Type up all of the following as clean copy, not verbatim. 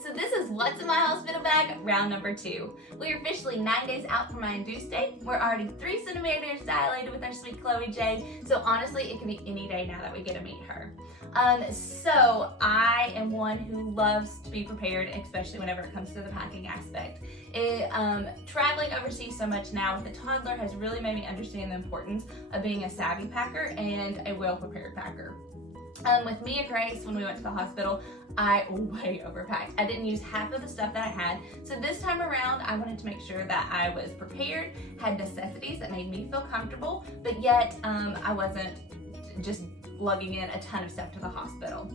So this is what's in my hospital bag, round number 2. We are officially 9 days out from my induced date. We're already 3 centimeters dilated with our sweet Chloe J. So honestly, it can be any day now that we get to meet her. So I am one who loves to be prepared, especially whenever it comes to the packing aspect. Traveling overseas so much now with a toddler has really made me understand the importance of being a savvy packer and a well-prepared packer. With Mia Grace, when we went to the hospital, I way overpacked. I didn't use half of the stuff that I had. So this time around, I wanted to make sure that I was prepared, had necessities that made me feel comfortable, but yet I wasn't just lugging in a ton of stuff to the hospital.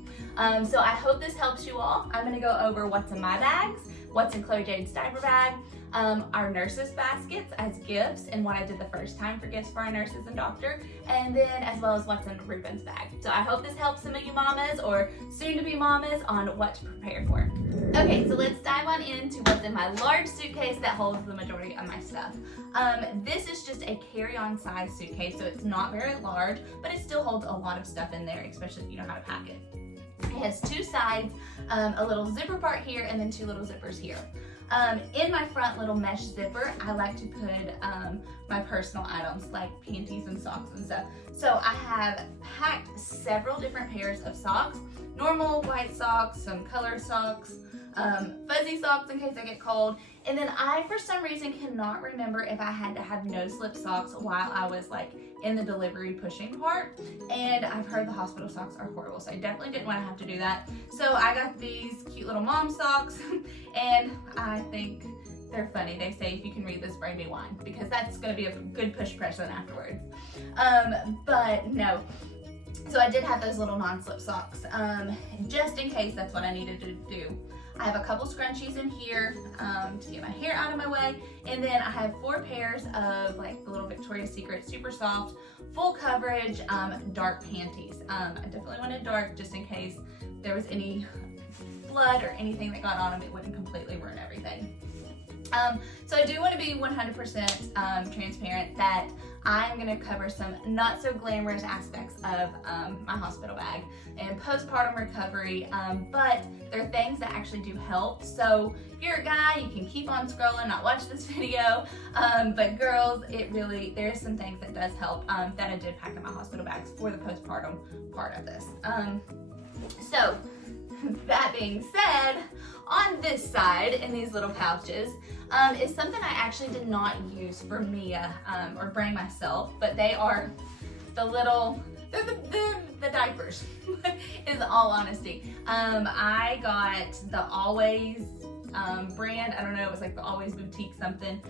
So I hope this helps you all. I'm gonna go over what's in my bags, what's in Chloe Jade's diaper bag, our nurses' baskets as gifts, and what I did the first time for gifts for our nurses and doctor, and then as well as what's in Ruben's bag. So I hope this helps some of you mamas or soon-to-be mamas on what to prepare for. Okay, so let's dive on into what's in my large suitcase that holds the majority of my stuff. This is just a carry-on size suitcase, so it's not very large, but it still holds a lot of stuff in there, especially if you know how to pack it. It has 2 sides, a little zipper part here, and then 2 little zippers here. In my front little mesh zipper, I like to put my personal items like panties and socks and stuff. So I have packed several different pairs of socks, normal white socks, some color socks, fuzzy socks in case I get cold. And then I, for some reason, cannot remember if I had to have no-slip socks while I was like in the delivery pushing part. And I've heard the hospital socks are horrible, so I definitely didn't want to have to do that. So I got these cute little mom socks, and I think they're funny. They say if you can read this, bring me wine, because that's going to be a good push present afterwards. But no. So I did have those little non-slip socks, just in case that's what I needed to do. I have a couple scrunchies in here to get my hair out of my way, and then I have 4 pairs of like the little Victoria's Secret super soft, full coverage, dark panties. I definitely wanted dark just in case there was any blood or anything that got on them, it wouldn't completely ruin everything. So I do want to be 100% transparent that I'm going to cover some not so glamorous aspects of my hospital bag and postpartum recovery, but there are things that actually do help. So if you're a guy, you can keep on scrolling, not watch this video, but girls, there's some things that does help that I did pack in my hospital bags for the postpartum part of this. So that being said, on this side in these little pouches is something I actually did not use for Mia or bring myself, but they are they're the diapers, in all honesty. I got the Always brand, I don't know, it was like the Always Boutique something.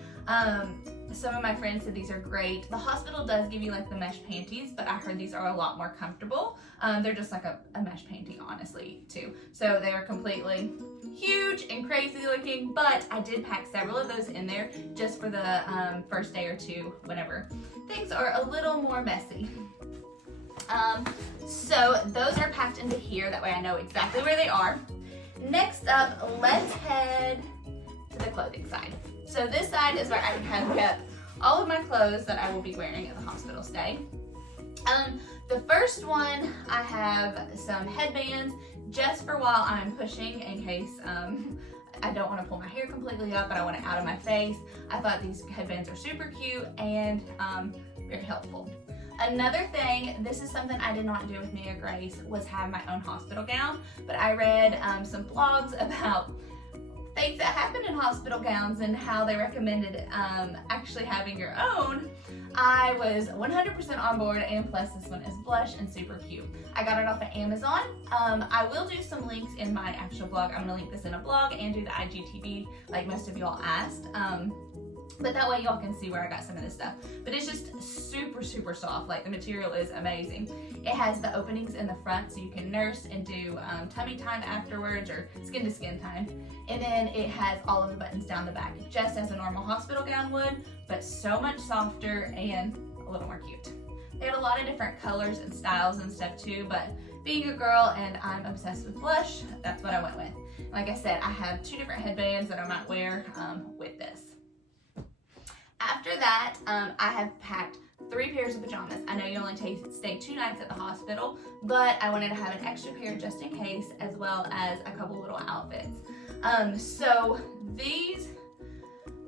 Some of my friends said these are great. The hospital does give you like the mesh panties, but I heard these are a lot more comfortable. They're just like a mesh panty, honestly, too. So they are completely huge and crazy looking, but I did pack several of those in there just for the first day or 2 whenever things are a little more messy. So those are packed into here, that way I know exactly where they are. Next up, let's head to the clothing side. So this side is where I have kept all of my clothes that I will be wearing at the hospital stay. The first one, I have some headbands just for while I'm pushing in case I don't want to pull my hair completely up, but I want it out of my face. I thought these headbands are super cute and very helpful. Another thing, this is something I did not do with Mia Grace, was have my own hospital gown, but I read some blogs about things that happened in hospital gowns and how they recommended actually having your own. I was 100% on board, and plus this one is blush and super cute. I got it off of Amazon. I will do some links in my actual blog. I'm gonna link this in a blog and do the IGTV like most of y'all asked. But that way y'all can see where I got some of this stuff. But it's just super, super soft. Like, the material is amazing. It has the openings in the front so you can nurse and do tummy time afterwards, or skin to skin time. And then it has all of the buttons down the back, just as a normal hospital gown would, but so much softer and a little more cute. They had a lot of different colors and styles and stuff too, but being a girl and I'm obsessed with blush, that's what I went with. Like I said, I have 2 different headbands that I might wear with this. After that, I have packed 3 pairs of pajamas. I know you only stay 2 nights at the hospital, but I wanted to have an extra pair just in case, as well as a couple little outfits. So these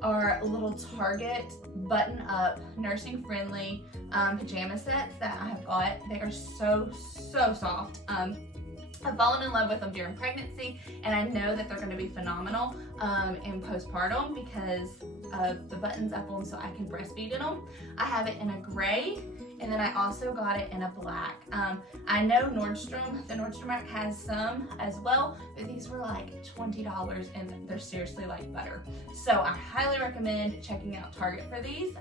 are little Target button-up, nursing-friendly pajama sets that I have got. They are so soft. I've fallen in love with them during pregnancy, and I know that they're going to be phenomenal in postpartum because of the buttons up on so I can breastfeed in them. I have it in a gray, and then I also got it in a black. I know the Nordstrom rack has some as well, but these were like $20 and they're seriously like butter. So I highly recommend checking out Target for these.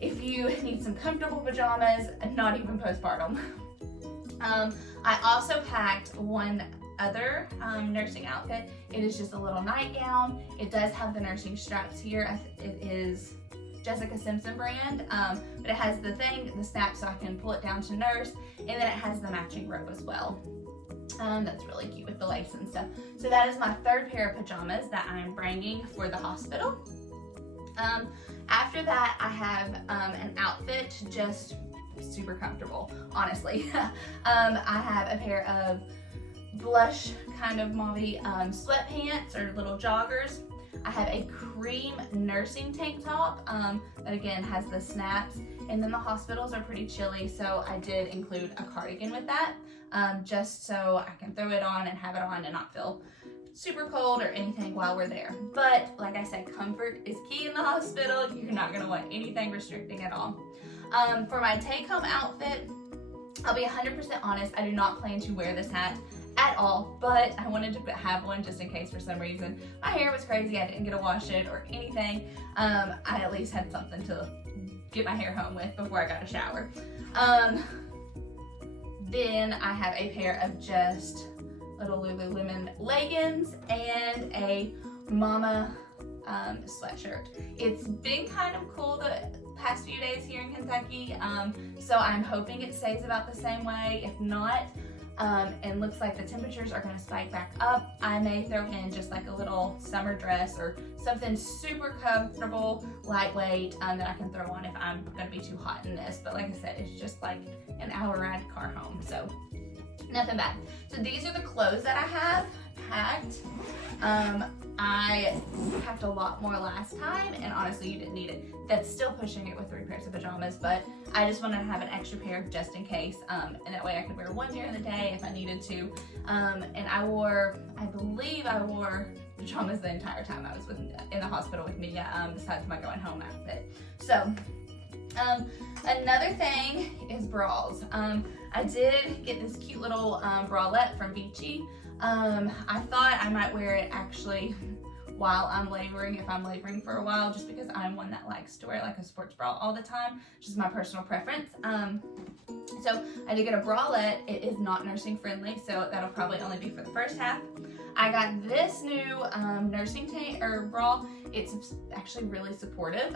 If you need some comfortable pajamas, not even postpartum. I also packed one other nursing outfit. It is just a little nightgown. It does have the nursing straps here. It is Jessica Simpson brand, but it has the snap so I can pull it down to nurse, and then it has the matching robe as well. That's really cute with the lace and stuff. So that is my third pair of pajamas that I'm bringing for the hospital. After that, I have an outfit just super comfortable, honestly. I have a pair of blush kind of mauve sweatpants or little joggers. I have a cream nursing tank top that again has the snaps, and then the hospitals are pretty chilly, so I did include a cardigan with that just so I can throw it on and have it on and not feel super cold or anything while we're there. But like I said, comfort is key in the hospital. You're not going to want anything restricting at all. For my take-home outfit, I'll be 100% honest, I do not plan to wear this hat at all, but I wanted to have one just in case for some reason my hair was crazy, I didn't get to wash it or anything. I at least had something to get my hair home with before I got a shower. Then I have a pair of just little Lululemon leggings and a mama sweatshirt. It's been kind of cool the past few days here in Kentucky, so I'm hoping it stays about the same way. If not, and looks like the temperatures are going to spike back up, I may throw in just like a little summer dress or something super comfortable, lightweight, that I can throw on if I'm going to be too hot in this. But like I said, it's just like an hour ride car home, so nothing bad. So these are the clothes that I have packed. I packed a lot more last time, and honestly, you didn't need it. That's still pushing it with 3 pairs of pajamas, but I just wanted to have an extra pair just in case, and that way I could wear one during the day if I needed to. And I believe I wore pajamas the entire time I was in the hospital with Mia, besides my going home outfit. So, another thing is bras. I did get this cute little bralette from Vici. I thought I might wear it actually while I'm laboring, if I'm laboring for a while, just because I'm one that likes to wear like a sports bra all the time, which is my personal preference. So I did get a bralette. It is not nursing friendly, so that'll probably only be for the first half. I got this new nursing tank or bra. It's actually really supportive.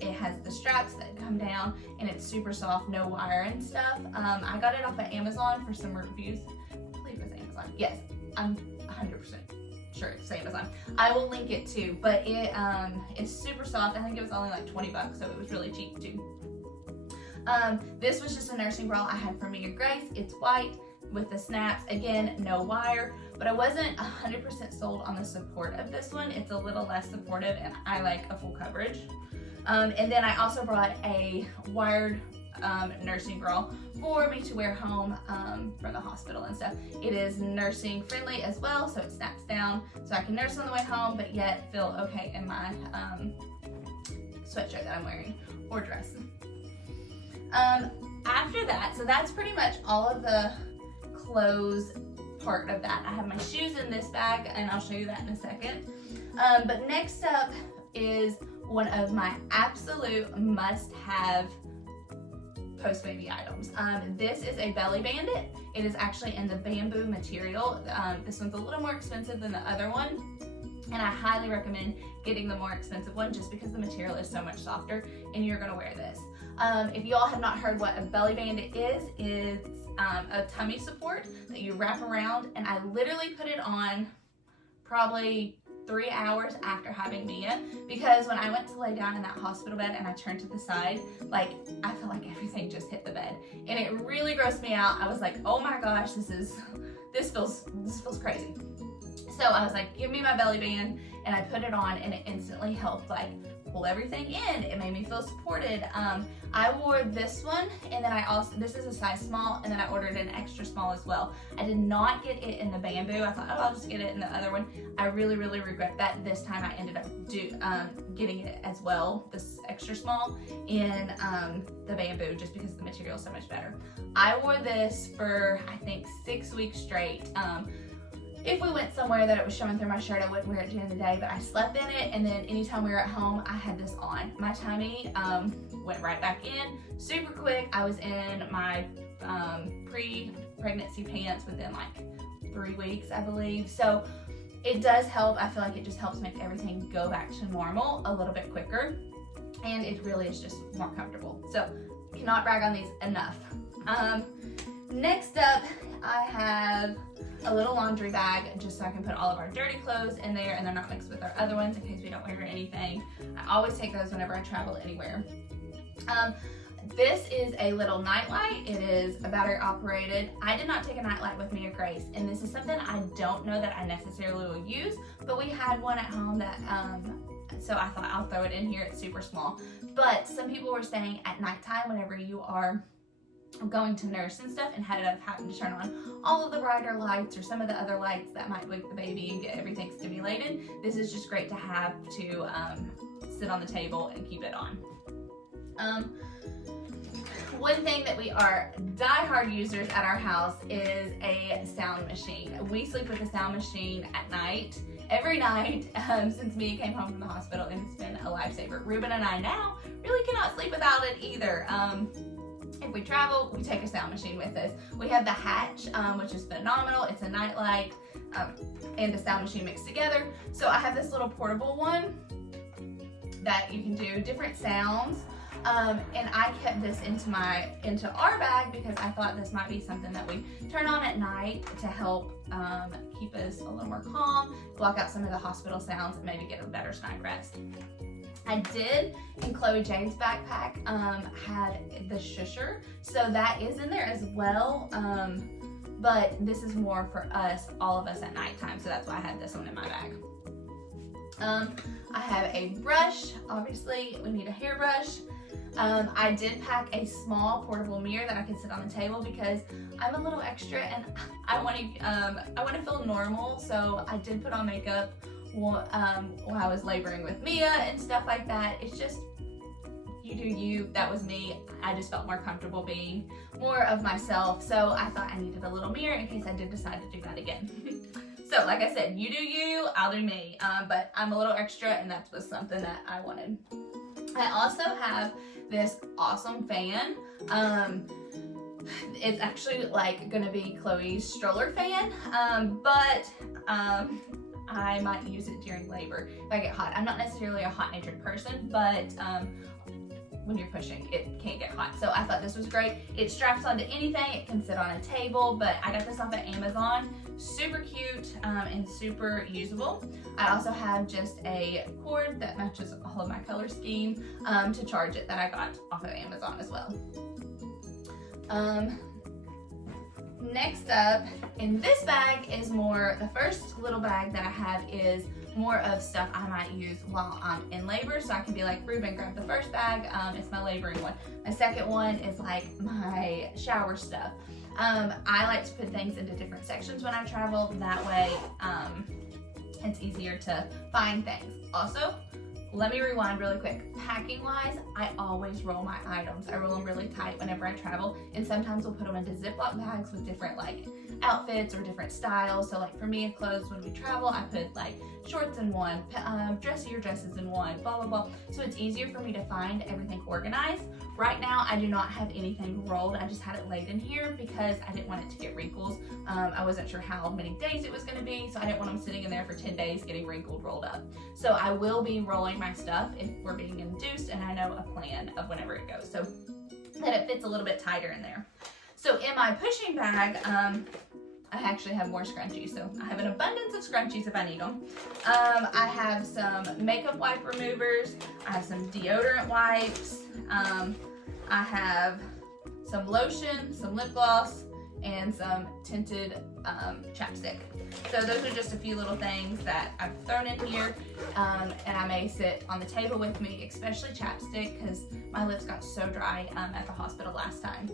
It has the straps that come down, and it's super soft, no wire and stuff. I got it off of Amazon for some reviews. I believe it was Amazon. Yes, I'm 100% sure it's Amazon. I will link it too, but it is super soft. I think it was only like $20, so it was really cheap too. This was just a nursing bra I had from Mia Grace. It's white with the snaps. Again, no wire, but I wasn't 100% sold on the support of this one. It's a little less supportive, and I like a full coverage. And then I also brought a wired nursing bra for me to wear home from the hospital and stuff. It is nursing friendly as well, so it snaps down so I can nurse on the way home, but yet feel okay in my sweatshirt that I'm wearing or dress. After that, so that's pretty much all of the clothes part of that. I have my shoes in this bag, and I'll show you that in a second. But next up is one of my absolute must-have post-baby items. This is a Belly Bandit. It is actually in the bamboo material. This one's a little more expensive than the other one, and I highly recommend getting the more expensive one just because the material is so much softer and you're gonna wear this. If you all have not heard what a Belly Bandit is, it's a tummy support that you wrap around, and I literally put it on probably 3 hours after having Mia, because when I went to lay down in that hospital bed and I turned to the side, like, I felt like everything just hit the bed, and it really grossed me out. I was like, oh my gosh, this feels crazy. So I was like, give me my belly band, and I put it on, and it instantly helped like pull everything in. It made me feel supported. I wore this one, and then I also, this is a size small, and then I ordered an extra small as well. I did not get it in the bamboo. I thought, oh, I'll just get it in the other one. I really, really regret that. This time I ended up getting it as well, this extra small, in the bamboo, just because the material is so much better. I wore this for, I think, 6 weeks straight. If we went somewhere that it was showing through my shirt, I wouldn't wear it during the day, but I slept in it, and then anytime we were at home, I had this on. My tummy went right back in, super quick. I was in my pre-pregnancy pants within like 3 weeks, I believe. So it does help. I feel like it just helps make everything go back to normal a little bit quicker, and it really is just more comfortable. So cannot brag on these enough. Next up, I have a little laundry bag just so I can put all of our dirty clothes in there, and they're not mixed with our other ones in case we don't wear anything. I always take those whenever I travel anywhere. This is a little nightlight. It is battery operated. I did not take a nightlight with me or Grace, and this is something I don't know that I necessarily will use, but we had one at home that so I thought I'll throw it in here. It's super small. But some people were saying at nighttime, whenever you are going to nurse and stuff, and had having to turn on all of the brighter lights or some of the other lights that might wake the baby and get everything stimulated, this is just great to have to sit on the table and keep it on. One thing that we are die-hard users at our house is a sound machine. We sleep with a sound machine at night, every night, since Mia came home from the hospital, and it's been a lifesaver. Ruben and I now really cannot sleep without it either. If we travel, we take a sound machine with us. We have the Hatch, which is phenomenal. It's a nightlight and a sound machine mixed together. So I have this little portable one that you can do different sounds. And I kept this into our bag because I thought this might be something that we turn on at night to help keep us a little more calm, block out some of the hospital sounds, and maybe get a better night rest. I did, in Chloe Jane's backpack, had the shusher, so that is in there as well, but this is more for us, all of us at nighttime, so that's why I had this one in my bag. I have a brush. Obviously we need a hairbrush. I did pack a small portable mirror that I could sit on the table because I'm a little extra and I want to feel normal, so I did put on makeup while I was laboring with Mia and stuff like that. It's just, you do you. That was me. I just felt more comfortable being more of myself, so I thought I needed a little mirror in case I did decide to do that again. So like I said, you do you, I'll do me, but I'm a little extra, and that was something that I wanted. I also have this awesome fan. It's actually like gonna be Chloe's stroller fan, but I might use it during labor if I get hot. I'm not necessarily a hot-natured person, but when you're pushing, it can't get hot. So I thought this was great. It straps onto anything. It can sit on a table, but I got this off of Amazon. Super cute and super usable. I also have just a cord that matches all of my color scheme to charge it that I got off of Amazon as well. Next up in this bag is more, the first little bag that I have is more of stuff I might use while I'm in labor. So I can be like, Ruben, grab the first bag, it's my laboring one. My second one is like my shower stuff. I like to put things into different sections when I travel. That way it's easier to find things. Also, let me rewind really quick. Packing wise, I always roll my items. I roll them really tight whenever I travel, and sometimes we'll put them into Ziploc bags with different like outfits or different styles. So like for me, clothes, when we travel, I put like shorts in one, dressier dresses in one, blah, blah, blah. So it's easier for me to find everything organized. Right now, I do not have anything rolled. I just had it laid in here because I didn't want it to get wrinkles. I wasn't sure how many days it was gonna be, so I didn't want them sitting in there for 10 days getting wrinkled, rolled up. So I will be rolling my stuff if we're being induced, and I know a plan of whenever it goes, so that it fits a little bit tighter in there. So in my pushing bag, I actually have more scrunchies, so I have an abundance of scrunchies if I need them. I have some makeup wipe removers. I have some deodorant wipes. I have some lotion, some lip gloss, and some tinted chapstick. So those are just a few little things that I've thrown in here, and I may sit on the table with me, especially chapstick, because my lips got so dry at the hospital last time.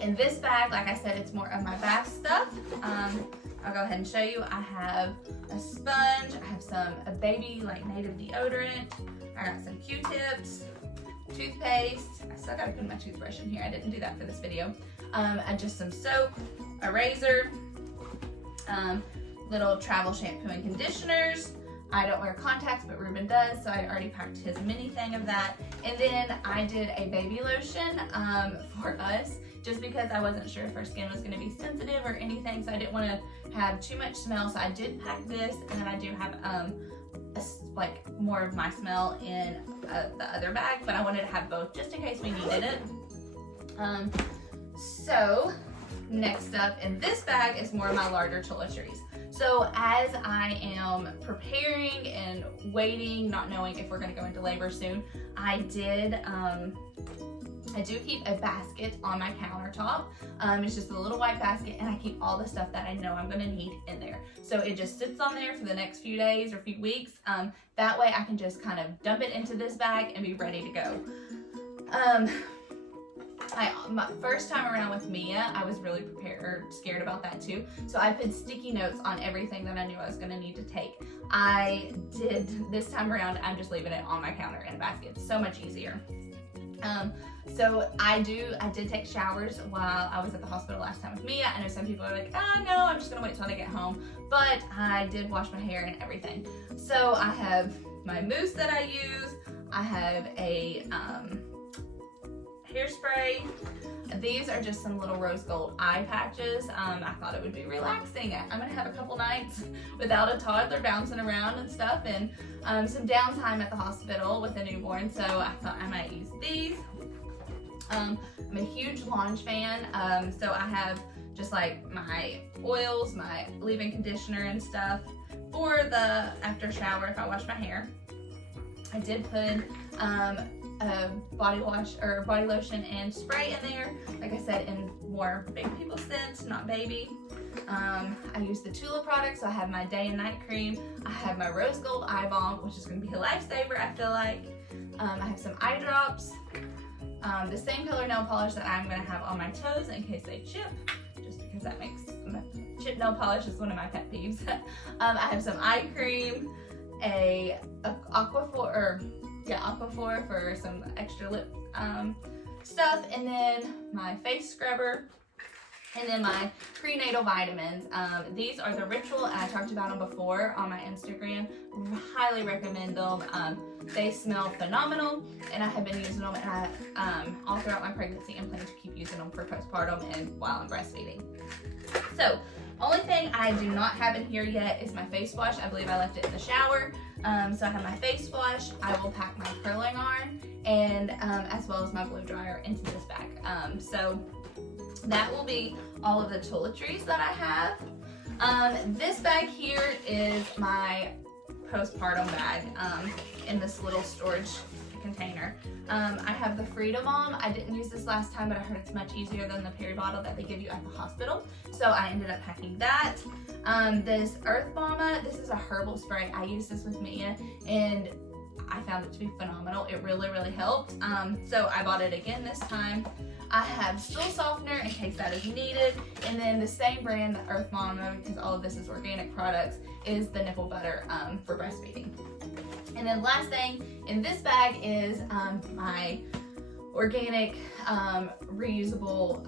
In this bag, like I said, it's more of my bath stuff. I'll go ahead and show you. I have a sponge, I have a baby native deodorant, I got some Q-tips, toothpaste. I still gotta put my toothbrush in here. I didn't do that for this video. And just some soap, a razor, little travel shampoo and conditioners. I don't wear contacts, but Ruben does, so I already packed his mini thing of that. And then I did a baby lotion for us, just because I wasn't sure if her skin was gonna be sensitive or anything, so I didn't wanna have too much smell. So I did pack this, and then I do have more of my smell in the other bag, but I wanted to have both just in case we needed it. So next up in this bag is more of my larger toiletries. So as I am preparing and waiting, not knowing if we're gonna go into labor soon, I do keep a basket on my countertop. It's just a little white basket, and I keep all the stuff that I know I'm gonna need in there. So it just sits on there for the next few days or few weeks. That way I can just kind of dump it into this bag and be ready to go. My first time around with Mia, I was really scared about that too. So I put sticky notes on everything that I knew I was gonna need to take. I did this time around, I'm just leaving it on my counter in a basket. It's so much easier. So I did take showers while I was at the hospital last time with Mia. I know some people are like, oh no, I'm just gonna wait till I get home. But I did wash my hair and everything. So I have my mousse that I use. I have a hairspray. These are just some little rose gold eye patches. I thought it would be relaxing. I'm gonna have a couple nights without a toddler bouncing around and stuff, and some downtime at the hospital with a newborn, so I thought I might use these. I'm a huge Launch fan, so I have just my oils, my leave-in conditioner and stuff for the after shower if I wash my hair. I did put a body wash or body lotion and spray in there, like I said, in more big people scents, not baby. I use the Tula product, so I have my day and night cream. I have my rose gold eye balm, which is going to be a lifesaver, I feel like. I have some eye drops, the same color nail polish that I'm going to have on my toes in case they chip, just because that makes chip nail polish is one of my pet peeves. I have some eye cream, a Aquaphor for some extra lip stuff, and then my face scrubber, and then my prenatal vitamins. These are the Ritual, and I talked about them before on my Instagram. Highly recommend them. They smell phenomenal, and I have been using them, and all throughout my pregnancy and plan to keep using them for postpartum and while I'm breastfeeding. So, only thing I do not have in here yet is my face wash. I believe I left it in the shower. So I have my face wash. I will pack my curling iron, and as well as my blow dryer into this bag. So that will be all of the toiletries that I have. This bag here is my postpartum bag in this little storage container. I have the Freedom Mom. I didn't use this last time, but I heard it's much easier than the Peri bottle that they give you at the hospital. So I ended up packing that. This Earth Mama, this is a herbal spray. I used this with Mia, and I found it to be phenomenal. It really, really helped. So I bought it again this time. I have stool softener in case that is needed. And then the same brand, the Earth Mama, because all of this is organic products, is the nipple butter for breastfeeding. And then last thing in this bag is my organic reusable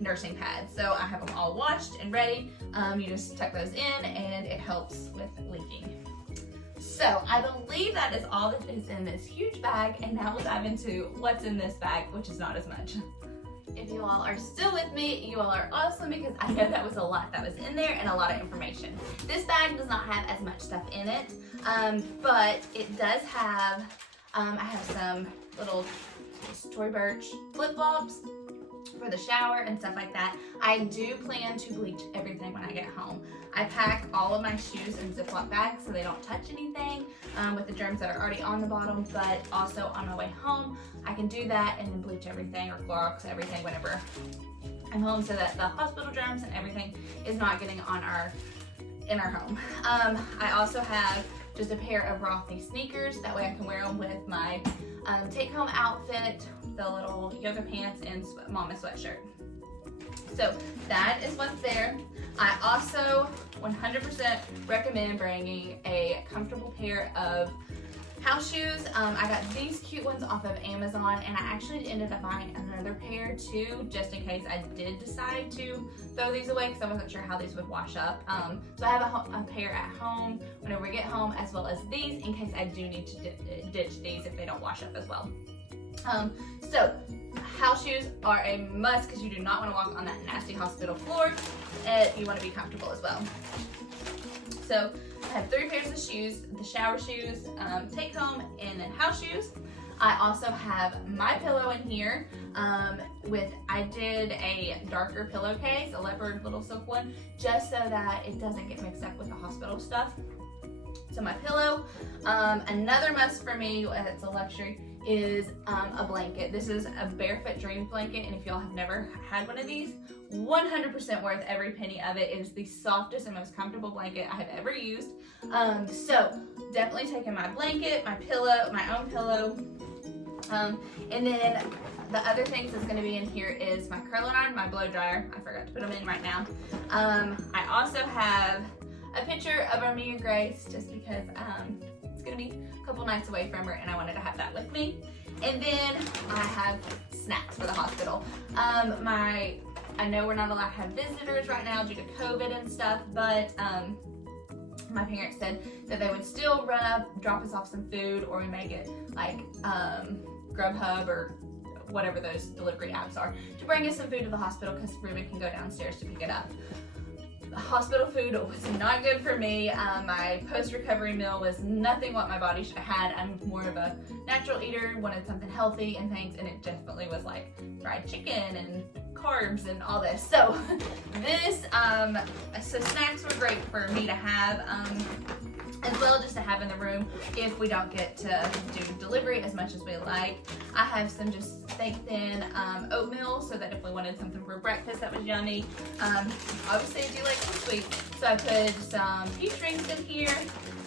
nursing pads. So I have them all washed and ready. You just tuck those in, and it helps with leaking. So I believe that is all that is in this huge bag, and now we'll dive into what's in this bag, which is not as much. If you all are still with me, you all are awesome, because I know that was a lot that was in there and a lot of information. This bag does not have as much stuff in it, but it does have, I have some little Tory Burch flip-flops for for the shower and stuff like that. I do plan to bleach everything when I get home. I pack all of my shoes in Ziploc bags so they don't touch anything with the germs that are already on the bottom, but also on my way home, I can do that and then bleach everything or Clorox everything whenever I'm home so that the hospital germs and everything is not getting on in our home. I also have just a pair of Rothy sneakers. That way I can wear them with my take-home outfit, the little yoga pants and mama sweatshirt. So that is what's there. I also 100% recommend bringing a comfortable pair of house shoes. I got these cute ones off of Amazon, and I actually ended up buying another pair too, just in case I did decide to throw these away because I wasn't sure how these would wash up. So I have a pair at home whenever we get home, as well as these in case I do need to ditch these if they don't wash up as well. So house shoes are a must because you do not want to walk on that nasty hospital floor. You want to be comfortable as well. So I have 3 pairs of shoes, the shower shoes, take home, and then house shoes. I also have my pillow in here I did a darker pillowcase, a leopard little silk one, just so that it doesn't get mixed up with the hospital stuff. So my pillow, another must for me, it's a luxury, is a blanket. This is a Barefoot Dreams blanket, and if y'all have never had one of these, 100% worth every penny of it. It is the softest and most comfortable blanket I have ever used. So definitely taking my blanket, my pillow, my own pillow, and then the other things that's going to be in here is my curling iron, my blow dryer. I forgot to put them in right now. I also have a picture of our Mia Grace just because it's going to be a couple nights away from her and I wanted to have that with me. And then I have snacks for the hospital. I know we're not allowed to have visitors right now due to COVID and stuff, but my parents said that they would still run up, drop us off some food, or we may get like Grubhub or whatever those delivery apps are to bring us some food to the hospital because Ruben can go downstairs to pick it up. The hospital food was not good for me. My post-recovery meal was nothing what my body should have had. I'm more of a natural eater, wanted something healthy and things, and it definitely was like fried chicken and carbs and all this. So so snacks were great for me to have, as well just to have in the room if we don't get to do delivery as much as we like. I have some just steak thin oatmeal so that if we wanted something for breakfast that was yummy. Obviously I do like some sweet, so I put some peach rings in here,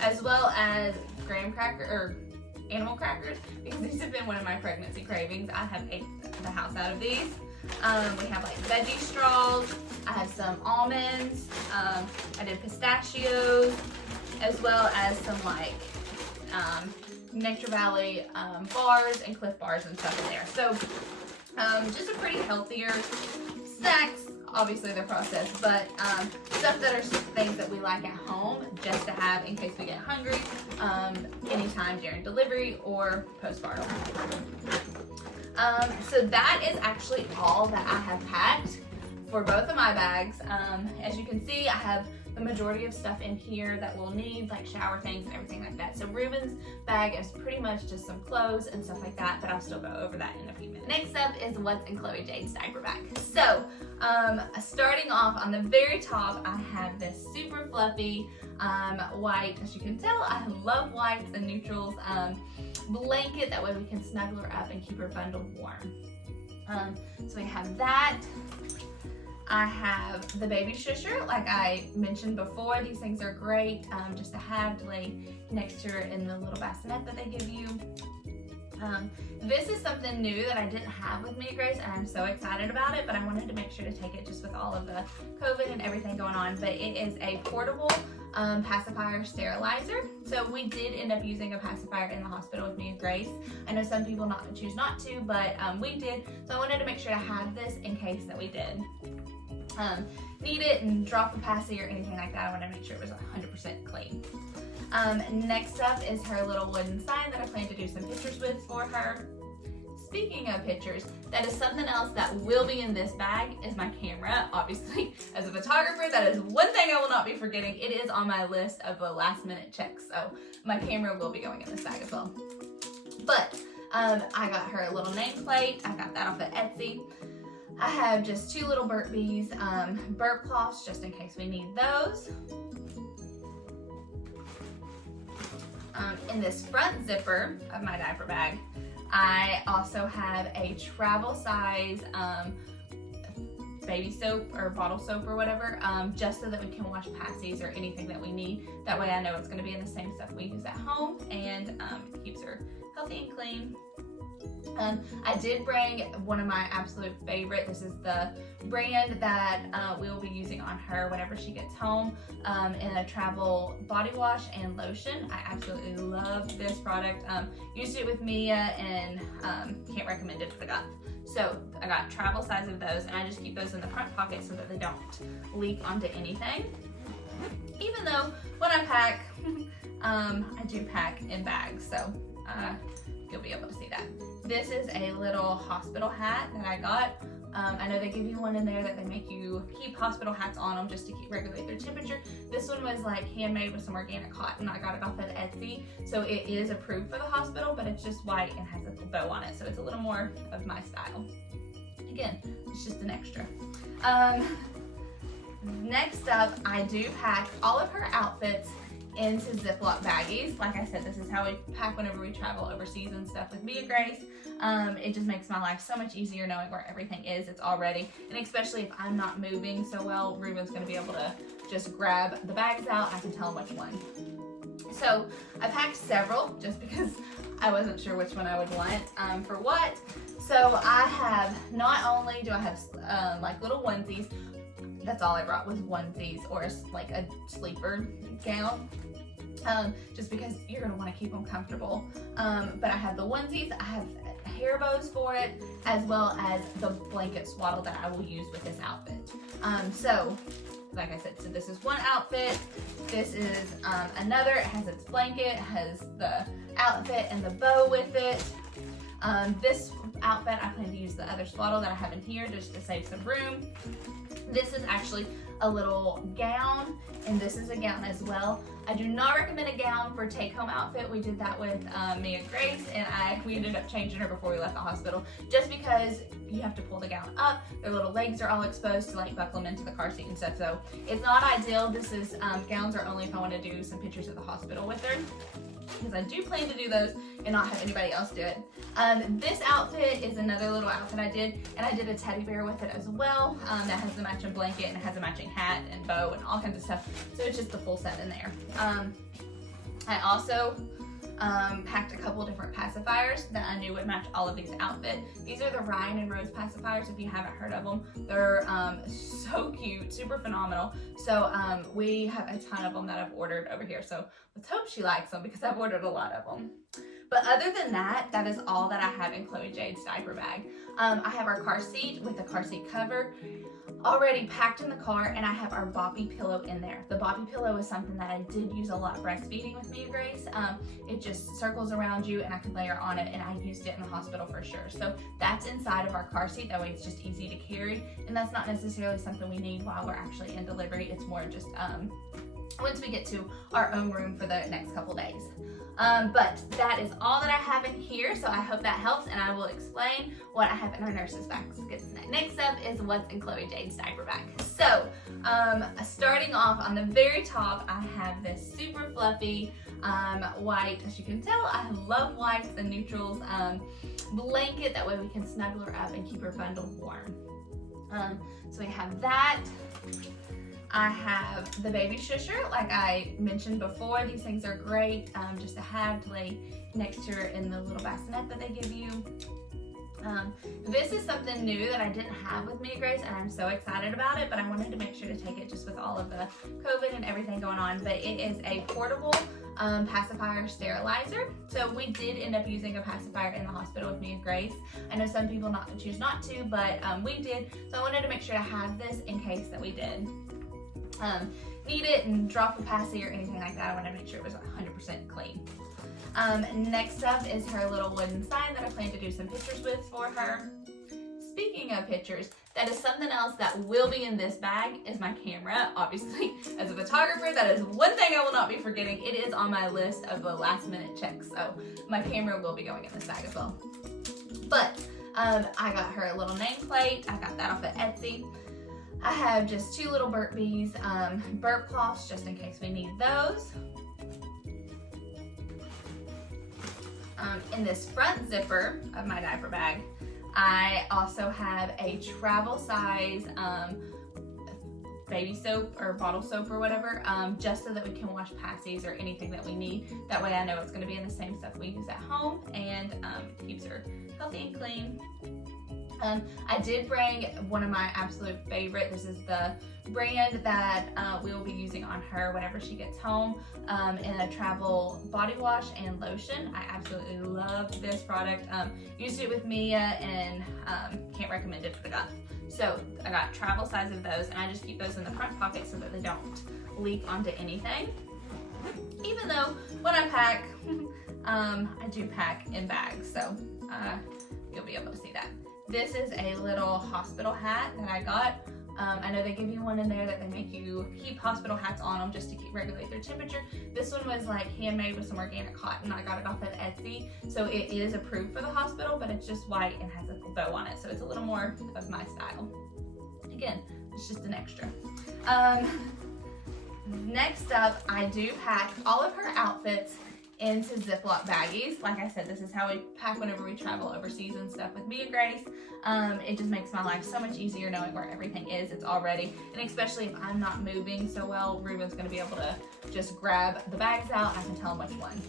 as well as graham cracker or animal crackers, because these have been one of my pregnancy cravings. I have ate the house out of these. We have like veggie straws. I have some almonds. I did pistachios, as well as some like Nectar Valley bars and Cliff bars and stuff in there. So just a pretty healthier snacks. Obviously they're processed, but stuff that are things that we like at home just to have in case we get hungry anytime during delivery or postpartum. So that is actually all that I have packed for both of my bags. As you can see, I have the majority of stuff in here that we'll need, like shower things and everything like that. So Ruben's bag is pretty much just some clothes and stuff like that, but I'll still go over that in a few minutes. Next up is what's in Chloe Jade's diaper bag. So starting off on the very top, I have this super fluffy white, as you can tell, I love whites and neutrals, blanket. That way we can snuggle her up and keep her bundled warm. So we have that. I have the baby shusher, like I mentioned before. These things are great just to have to lay next to her in the little bassinet that they give you. This is something new that I didn't have with Mia Grace, and I'm so excited about it, but I wanted to make sure to take it just with all of the COVID and everything going on. But it is a portable pacifier sterilizer. So we did end up using a pacifier in the hospital with Mia Grace. I know some people choose not to, but we did. So I wanted to make sure to have this in case that we did need it and drop a passy or anything like that. I wanted to make sure it was 100% clean. Next up is her little wooden sign that I plan to do some pictures with for her. Speaking of pictures, that is something else that will be in this bag is my camera. Obviously, as a photographer, that is one thing I will not be forgetting. It is on my list of the last minute checks, so my camera will be going in this bag as well. But I got her a little nameplate. I got that off of Etsy. I have just 2 little Burp Bees burp cloths just in case we need those. In this front zipper of my diaper bag, I also have a travel size baby soap or bottle soap or whatever, just so that we can wash passies or anything that we need. That way I know it's going to be in the same stuff we use at home, and it keeps her healthy and clean. I did bring one of my absolute favorite. This is the brand that we will be using on her whenever she gets home, in a travel body wash and lotion. I absolutely love this product. Used it with Mia and can't recommend it enough. So I got travel size of those, and I just keep those in the front pocket so that they don't leak onto anything. Even though when I pack, I do pack in bags, so you'll be able to see that. This is a little hospital hat that I got. I know they give you one in there that they make you keep hospital hats on them just to regulate their temperature. This one was like handmade with some organic cotton. I got it off of Etsy. So it is approved for the hospital, but it's just white and has a little bow on it. So it's a little more of my style. Again, it's just an extra. Next up, I do pack all of her outfits into Ziploc baggies. Like I said, this is how we pack whenever we travel overseas and stuff with Mia Grace. It just makes my life so much easier knowing where everything is. It's all ready. And especially if I'm not moving so well, Ruben's going to be able to just grab the bags out and I can tell him which one. So I packed several just because I wasn't sure which one I would want for what. So I have, not only do I have like little onesies, that's all I brought was onesies or like a sleeper gown. Just because you're gonna want to keep them comfortable. But I have the onesies, I have hair bows for it, as well as the blanket swaddle that I will use with this outfit. So, like I said, so this is one outfit, this is another, it has its blanket, it has the outfit and the bow with it. This outfit, I plan to use the other swaddle that I have in here just to save some room. This is actually a little gown, and this is a gown as well. I do not recommend a gown for take-home outfit. We did that with Mia Grace, and we ended up changing her before we left the hospital, just because you have to pull the gown up. Their little legs are all exposed to like buckle them into the car seat and stuff, so it's not ideal. This is, gowns are only if I want to do some pictures at the hospital with her, because I do plan to do those and not have anybody else do it. This outfit is another little outfit I did, and I did a teddy bear with it as well. That has the matching blanket and it has a matching hat and bow and all kinds of stuff. So it's just the full set in there. I also packed a couple different pacifiers that I knew would match all of these outfits. These are the Ryan and Rose pacifiers, if you haven't heard of them. They're so cute, super phenomenal. So we have a ton of them that I've ordered over here. So let's hope she likes them because I've ordered a lot of them. But other than that, that is all that I have in Chloe Jade's diaper bag. I have our car seat with the car seat cover already packed in the car, and I have our Boppy pillow in there. The Boppy pillow is something that I did use a lot breastfeeding with Mia Grace. It just circles around you and I can layer on it, and I used it in the hospital for sure. So that's inside of our car seat. That way it's just easy to carry, and that's not necessarily something we need while we're actually in delivery. It's more just once we get to our own room for the next couple days. But that is all that I have in here, so I hope that helps, and I will explain what I have in our nurse's baskets. Next up is what's in Chloe Jade's diaper bag. So, starting off on the very top, I have this super fluffy white, as you can tell, I love whites and neutrals, blanket. That way we can snuggle her up and keep her bundled warm. So we have that. I have the baby shusher, like I mentioned before. These things are great just to have to lay next to her in the little bassinet that they give you. This is something new that I didn't have with Mia Grace, and I'm so excited about it, but I wanted to make sure to take it just with all of the COVID and everything going on. But it is a portable pacifier sterilizer. So we did end up using a pacifier in the hospital with Mia Grace. I know some people choose not to, but we did. So I wanted to make sure to have this in case that we did need it and drop a passy or anything like that. I want to make sure it was 100% clean. Next up is her little wooden sign that I plan to do some pictures with for her. Speaking of pictures, that is something else that will be in this bag is my camera. Obviously, as a photographer, that is one thing I will not be forgetting. It is on my list of the last minute checks, so my camera will be going in this bag as well. But I got her a little nameplate. I got that off of Etsy. I have just 2 little Burp Bees burp cloths just in case we need those. In this front zipper of my diaper bag, I also have a travel size baby soap or bottle soap or whatever, just so that we can wash passies or anything that we need. That way I know it's going to be in the same stuff we use at home, and keeps her healthy and clean. I did bring one of my absolute favorite. This is the brand that we will be using on her whenever she gets home, in a travel body wash and lotion. I absolutely love this product. Used it with Mia and can't recommend it enough. So I got travel size of those, and I just keep those in the front pocket so that they don't leak onto anything. Even though when I pack, I do pack in bags, so you'll be able to see that. This is a little hospital hat that I got. I know they give you one in there that they make you keep hospital hats on them just to regulate their temperature. This one was like handmade with some organic cotton. I got it off of Etsy. So it is approved for the hospital, but it's just white and has a bow on it. So it's a little more of my style. Again, it's just an extra. Next up, I do pack all of her outfits into Ziploc baggies. Like I said, this is how we pack whenever we travel overseas and stuff with Mia Grace. It just makes my life so much easier knowing where everything is. It's all ready. And especially if I'm not moving so well, Ruben's gonna be able to just grab the bags out and I can tell him which one.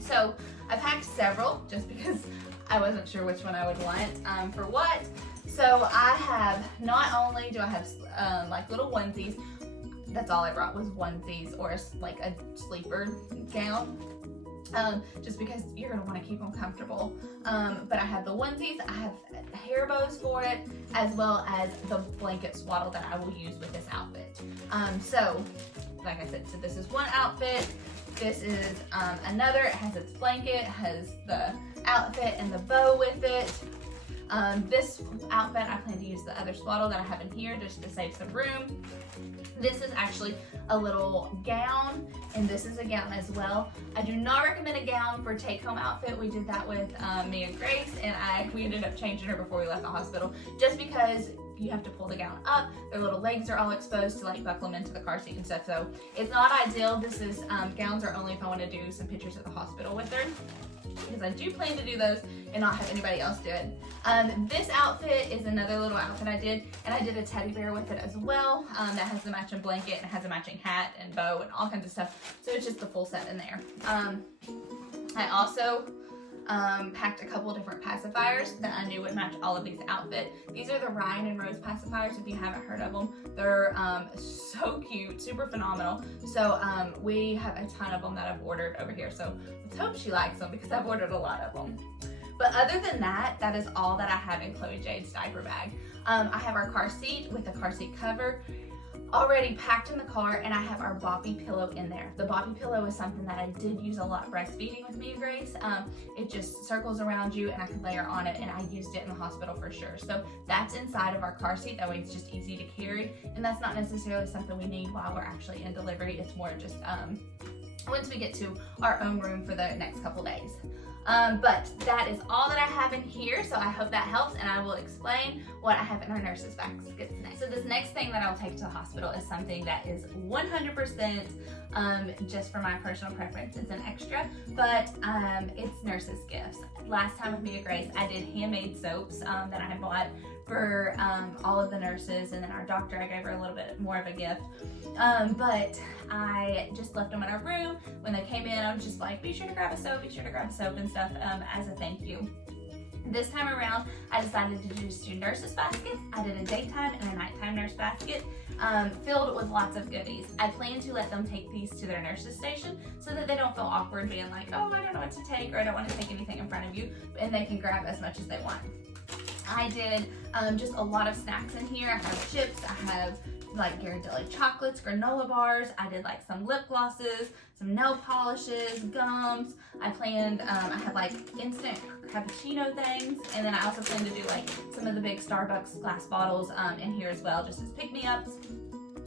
So I packed several just because I wasn't sure which one I would want for what. So I have, not only do I have like little onesies, that's all I brought was onesies or like a sleeper gown. Just because you're gonna want to keep them comfortable. But I have the onesies, I have hair bows for it, as well as the blanket swaddle that I will use with this outfit. So, like I said, so this is one outfit. This is another. It has its blanket, has the outfit and the bow with it. This outfit, I plan to use the other swaddle that I have in here just to save some room. This is actually a little gown, and this is a gown as well. I do not recommend a gown for take-home outfit. We did that with Mia Grace, and we ended up changing her before we left the hospital, just because you have to pull the gown up. Their little legs are all exposed to like buckle them into the car seat and stuff, so it's not ideal. This is, gowns are only if I want to do some pictures at the hospital with her, because I do plan to do those and not have anybody else do it. This outfit is another little outfit I did, and I did a teddy bear with it as well. That has the matching blanket and it has a matching hat and bow and all kinds of stuff. So it's just the full set in there. I also packed a couple different pacifiers that I knew would match all of these outfits. These are the Ryan and Rose pacifiers, if you haven't heard of them. They're so cute, super phenomenal. So we have a ton of them that I've ordered over here. So let's hope she likes them because I've ordered a lot of them. But other than that, that is all that I have in Chloe Jade's diaper bag. I have our car seat with the car seat cover already packed in the car, and I have our Boppy pillow in there. The Boppy pillow is something that I did use a lot breastfeeding with Mia Grace. It just circles around you and I can layer on it, and I used it in the hospital for sure. So that's inside of our car seat. That way it's just easy to carry, and that's not necessarily something we need while we're actually in delivery. It's more just once we get to our own room for the next couple days. But that is all that I have in here, so I hope that helps, and I will explain what I have in our nurses' baskets next. So this next thing that I'll take to the hospital is something that is 100% just for my personal preference. It's an extra, but it's nurses' gifts. Last time with Mia Grace, I did handmade soaps that I had bought for all of the nurses, and then our doctor, I gave her a little bit more of a gift. But I just left them in our room. When they came in, I was just like, be sure to grab a soap and stuff as a thank you. This time around, I decided to just do nurses' baskets. I did a daytime and a nighttime nurse basket filled with lots of goodies. I plan to let them take these to their nurses' station so that they don't feel awkward being like, oh, I don't know what to take, or I don't want to take anything in front of you, and they can grab as much as they want. I did just a lot of snacks in here. I have chips, I have like Ghirardelli chocolates, granola bars. I did like some lip glosses, some nail polishes, gums. I planned, I had like instant cappuccino things, and then I also plan to do like some of the big Starbucks glass bottles in here as well, just as pick-me-ups.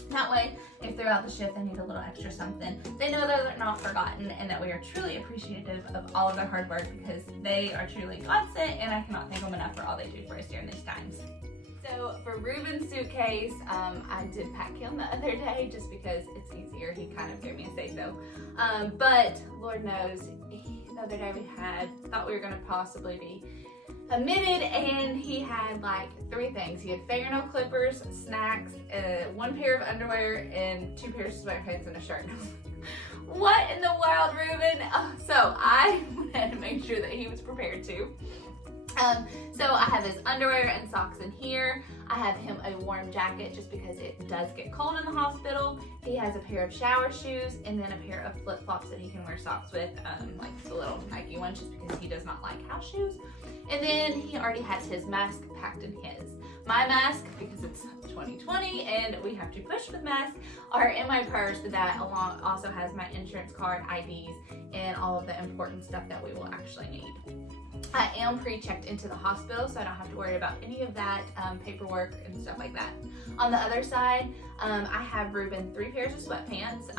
That way, if throughout the shift they need a little extra something, they know that they're not forgotten and that we are truly appreciative of all of their hard work, because they are truly godsent, and I cannot thank them enough for all they do for us during these times. So for Ruben's suitcase, I did pack him the other day just because it's easier. He kind of gave me a say-so. But Lord knows, the other day thought we were going to possibly be admitted, and he had like 3 things. He had fingernail clippers, snacks, 1 pair of underwear, and 2 pairs of sweatpants and a shirt. What in the world, Ruben? So I had to make sure that he was prepared too. So I have his underwear and socks in here. I have him a warm jacket just because it does get cold in the hospital. He has a pair of shower shoes and then a pair of flip-flops that he can wear socks with, like the little Nike ones, just because he does not like house shoes. And then he already has his mask packed in his. My mask, because it's 2020 and we have to push with masks, are in my purse that also has my insurance card, IDs, and all of the important stuff that we will actually need. I am pre-checked into the hospital, so I don't have to worry about any of that paperwork and stuff like that. On the other side, I have Ruben 3 pairs of sweatpants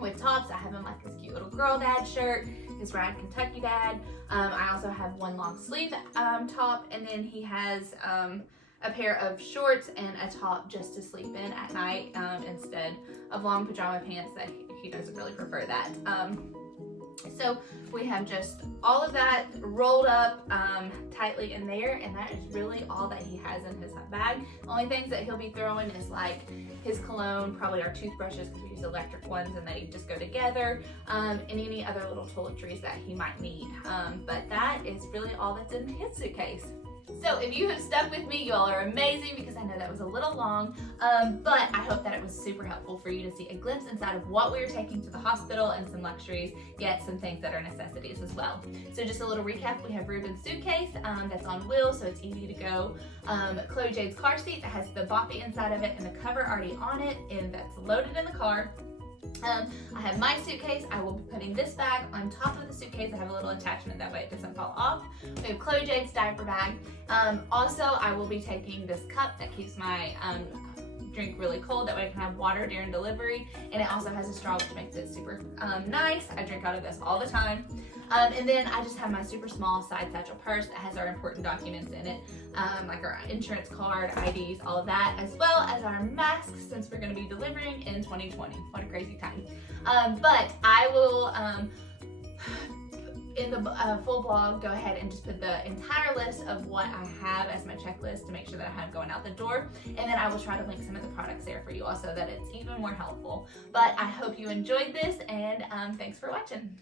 with tops. I have him like this cute little girl dad shirt, his Ride Kentucky dad. I also have 1 long sleeve top, and then he has a pair of shorts and a top just to sleep in at night instead of long pajama pants that he doesn't really prefer that. So we have just all of that rolled up tightly in there, and that is really all that he has in his bag. The only things that he'll be throwing is like his cologne, probably our toothbrushes because we use electric ones and they just go together, and any other little toiletries that he might need. But that is really all that's in his suitcase. So if you have stuck with me, you all are amazing, because I know that was a little long, but I hope that it was super helpful for you to see a glimpse inside of what we are taking to the hospital, and some luxuries, yet some things that are necessities as well. So just a little recap, we have Ruben's suitcase that's on wheels, so it's easy to go. Chloe Jade's car seat that has the boppy inside of it and the cover already on it, and that's loaded in the car. I have my suitcase. I will be putting this bag on top of the suitcase. I have a little attachment, that way it doesn't fall off. We have Chloe Jade's diaper bag. Also, I will be taking this cup that keeps my drink really cold, that way I can have water during delivery, and it also has a straw, which makes it super nice. I drink out of this all the time. And then I just have my super small side satchel purse that has our important documents in it, like our insurance card, IDs, all of that, as well as our masks, since we're going to be delivering in 2020. What a crazy time. But I will, in the full blog, go ahead and just put the entire list of what I have as my checklist to make sure that I have going out the door, and then I will try to link some of the products there for you also, that it's even more helpful. But I hope you enjoyed this, and thanks for watching.